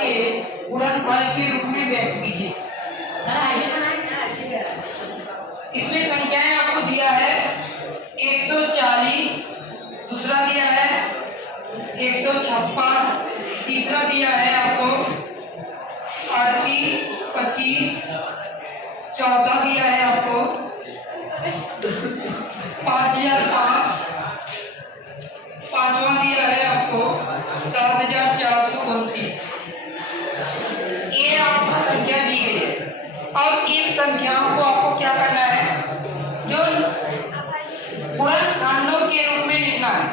के गुणनफल के रूप में व्यक्त कीजिए। इसमें संख्याएं आपको दिया है 140, दूसरा दिया है 156, तीसरा दिया है आपको 38, 25, चौथा दिया है आपको 5005, पांचवा दिया है आपको 7429। ये आपको संख्या दी गई है। अब इन संख्याओं को आपको क्या करना है, जो गुणनखंडों के रूप में लिखना है,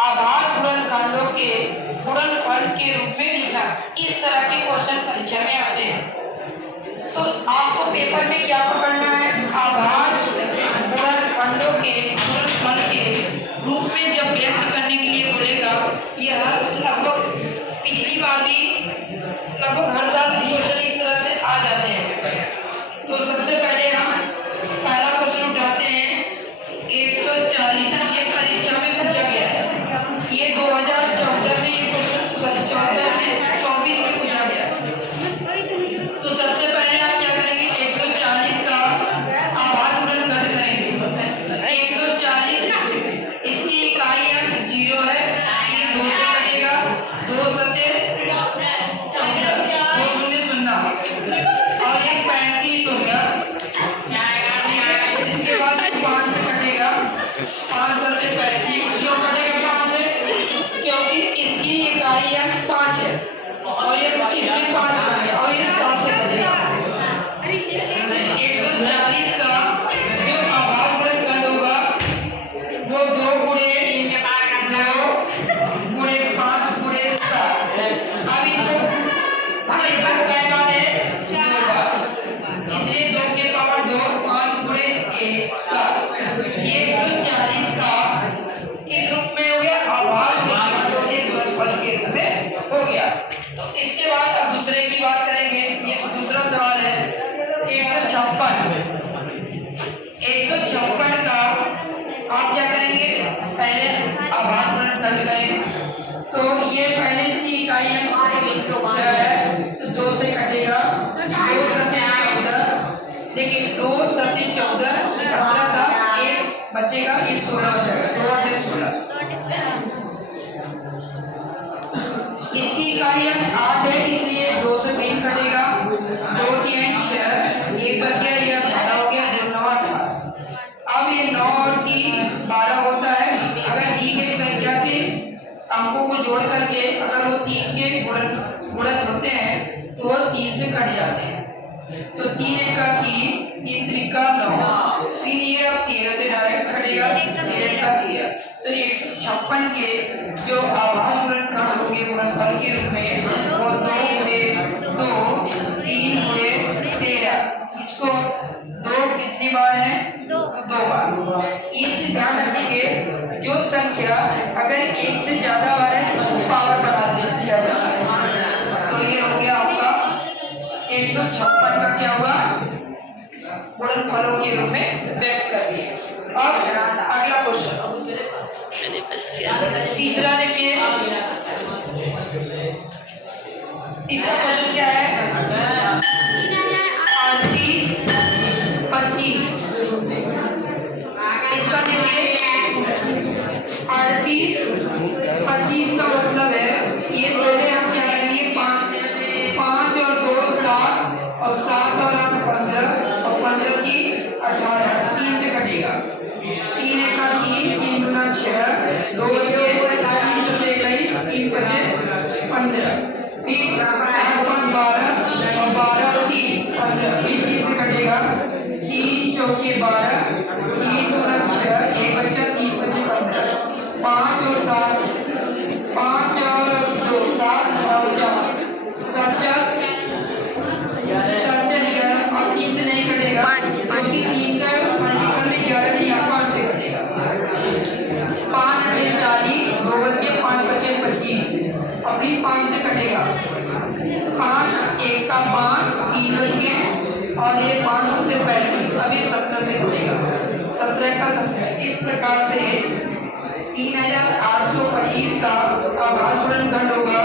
आभाज्य गुणनखंडों के गुणनफल के रूप में लिखना। इस तरह के क्वेश्चन परीक्षा में आते हैं। तो आपको पेपर में क्या पकड़ना है, आभाज्य गुणनखंडों के गुणनफल के रूप में जब व्यक्त करने के लिए बोलेगा, यह लगभग पिछली बार भी लगभग हर साल क्वेश्चन इस तरह से आ जाते हैं। तो सबसे पहले हम पहला क्वेश्चन उठाते हैं 140। ये परीक्षा में पूछा गया है, ये 2014 में ये क्वेश्चन 2014 में 24 में पूछा गया। तो सबसे पहले आप क्या करेंगे, 140 का आभाज्य गुणनखंड करेंगे। 140 इसकी इकाई 0 है, ये 2 से कटेगा, 2 सत्ते 14, 2 शून्य 0 और ये 35 हो गया। इसके बाद 5 से कटेगा, 5 सत्ते 35, क्यों कटेगा 5 से, क्योंकि इसकी इकाई 5 है और ये इसके 5 कट गया और ये 7 से कटेगा। 140 का जो आभाज्य गुणनखंड होगा वो 2 गुणे 5 गुणे 7। अब इनको भाई 2 कई बार है 4 बार, इसलिए 2 के पावर 2, 5 गुणे 1 7। 140 का किस रूप में हो गया, आभाज्य गुणनखंडों के गुणनफल के रूप में हो गया। तो इसके बाद अब दूसरे की बात करेंगे। ये दूसरा सवाल है 156। 156 का आप क्या करेंगे, पहले आभाज्य गुणनखंड करेंगे। तो ये पहले इसकी इकाई है, तो 2 से कटेगा, 2 सत्ते 14, देखिए 2 सत्ते 14, 15 10, 1 बचेगा, ये 16 हो जाएगा, 2 और 16। इसकी इकाई 8 है, इसलिए 2 से 3 कटेगा, 2 3 6, 1 बच गया, ये 12 हो गया, 2 9 18। अब ये 9 और 3 12 होता है। अगर दी गई संख्या के अंकों को जोड़ करके अगर वो 3 के गुणज होते हैं तो वो 3 से कट जाते हैं। तो 3 1 का 3, 3 3 का 9, फिर ये अब 13 से डायरेक्ट कटेगा, 13 का 13। तो 156 के जो आभाज्य गुणनखंड होंगे गुणनफल के रूप में वो 2 गुणे 2, 3 गुणे 13। इसको 2 कितनी बार है, 2 बार। ये ध्यान रखिए, जो संख्या अगर 1 से ज्यादा बार है तो उसको पावर बढ़ा दिया जाता है। तो ये हो गया आपका 156 का क्या हुआ, गुणनफलों के रूप में व्यक्त कर दिए। अब अगला क्वेश्चन तीसरा देखिए। तीसरा क्वेश्चन क्या है, 38 25। इसका देखिए 38 25 का मतलब है, ये पहले हम क्या करेंगे, 5 और 2 7 और 7 और 8 15 और 15 की 18, 3 से कटेगा, 3 1 का 3, 3 गुना 6, 2 3 से 21, 3 बचे 15, फिर 7 5 12 और 12 और 3 15, फिर 3 से कटेगा, 3 चौके 12, 3 गुना 6, 1 बचा, 3 बचे 15, 5 और 7, 5 और 2 7 और 4 7 4 11 और 3 से नहीं कटेगा, 5 3 का मल्टीपल में 11 नहीं, 5 से कटेगा, 5 40, 2 बचे 5 बचे 25, और फिर 5 से कटेगा, 5 1 का 5, 3 बचे और ये 5 से 35, अब ये 17 से कटेगा, 17 का 17। इस प्रकार से 3825 का आभाज्य गुणनखंड होगा